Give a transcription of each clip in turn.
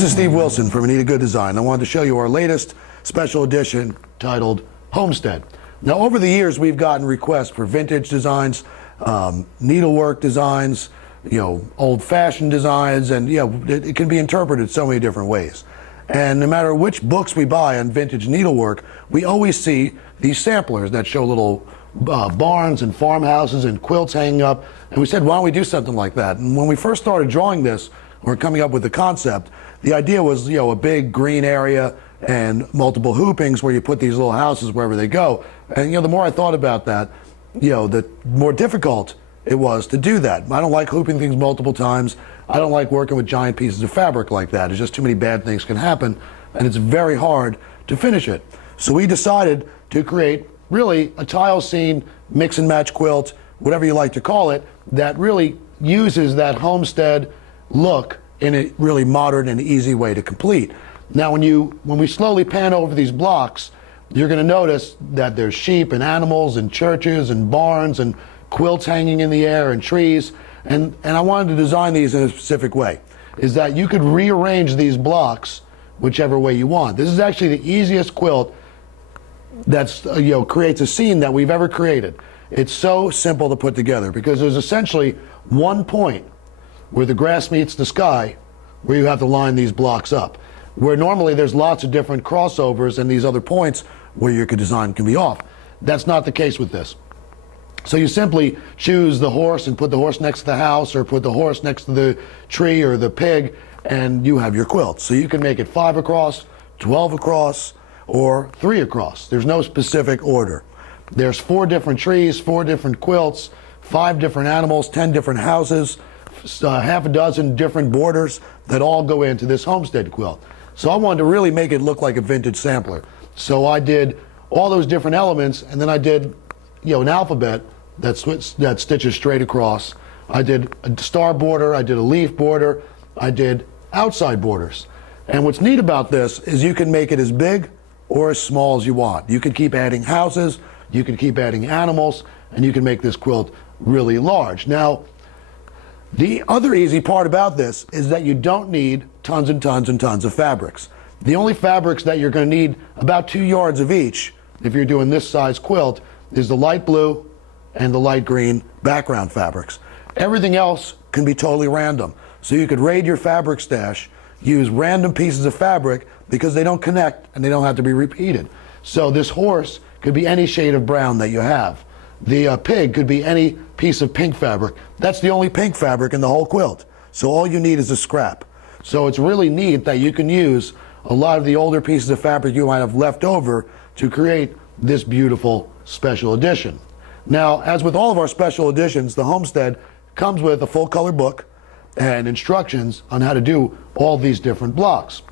This is Steve Wilson from Anita Goodesign. I wanted to show you our latest special edition titled Homestead. Now, over the years, we've gotten requests for vintage designs, needlework designs, old-fashioned designs, and it can be interpreted so many different ways. And no matter which books we buy on vintage needlework, we always see these samplers that show little barns and farmhouses and quilts hanging up. And we said, why don't we do something like that? And when we first started drawing this, or coming up with the concept, the idea was, a big green area and multiple hoopings where you put these little houses wherever they go. And the more I thought about that, the more difficult it was to do that. I don't like hooping things multiple times. I don't like working with giant pieces of fabric like that. There's just too many bad things can happen, and it's very hard to finish it. So we decided to create really a tile scene, mix and match quilt, whatever you like to call it, that really uses that homestead look in a really modern and easy way to complete. Now, when we slowly pan over these blocks, you're going to notice that there's sheep and animals and churches and barns and quilts hanging in the air and trees. And I wanted to design these in a specific way, is that you could rearrange these blocks whichever way you want. This is actually the easiest quilt that's creates a scene that we've ever created. It's so simple to put together because there's essentially one point where the grass meets the sky where you have to line these blocks up. Where normally there's lots of different crossovers and these other points where your design can be off. That's not the case with this. So you simply choose the horse and put the horse next to the house, or put the horse next to the tree or the pig, and you have your quilt. So you can make it 5 across, 12 across, or 3 across. There's no specific order. There's 4 different trees, 4 different quilts, 5 different animals, 10 different houses, half a dozen different borders that all go into this homestead quilt. So I wanted to really make it look like a vintage sampler. So I did all those different elements, and then I did an alphabet that stitches straight across. I did a star border, I did a leaf border, I did outside borders. And what's neat about this is you can make it as big or as small as you want. You can keep adding houses, you can keep adding animals, and you can make this quilt really large. Now, the other easy part about this is that you don't need tons and tons and tons of fabrics. The only fabrics that you're going to need, about 2 yards of each, if you're doing this size quilt, is the light blue and the light green background fabrics. Everything else can be totally random. So you could raid your fabric stash, use random pieces of fabric because they don't connect and they don't have to be repeated. So this horse could be any shade of brown that you have. The pig could be any piece of pink fabric. That's the only pink fabric in the whole quilt. So all you need is a scrap. So it's really neat that you can use a lot of the older pieces of fabric you might have left over to create this beautiful special edition. Now, as with all of our special editions, the Homestead comes with a full color book and instructions on how to do all these different blocks.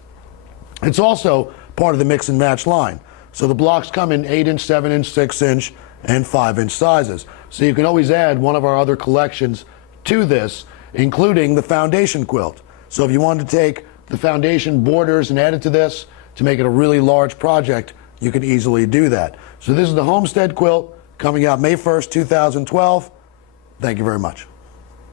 It's also part of the mix and match line. So the blocks come in 8-inch, 7-inch, 6-inch, and 5-inch sizes. So you can always add one of our other collections to this, including the foundation quilt. So if you wanted to take the foundation borders and add it to this to make it a really large project, you can easily do that. So this is the Homestead quilt coming out May 1st, 2012. Thank you very much.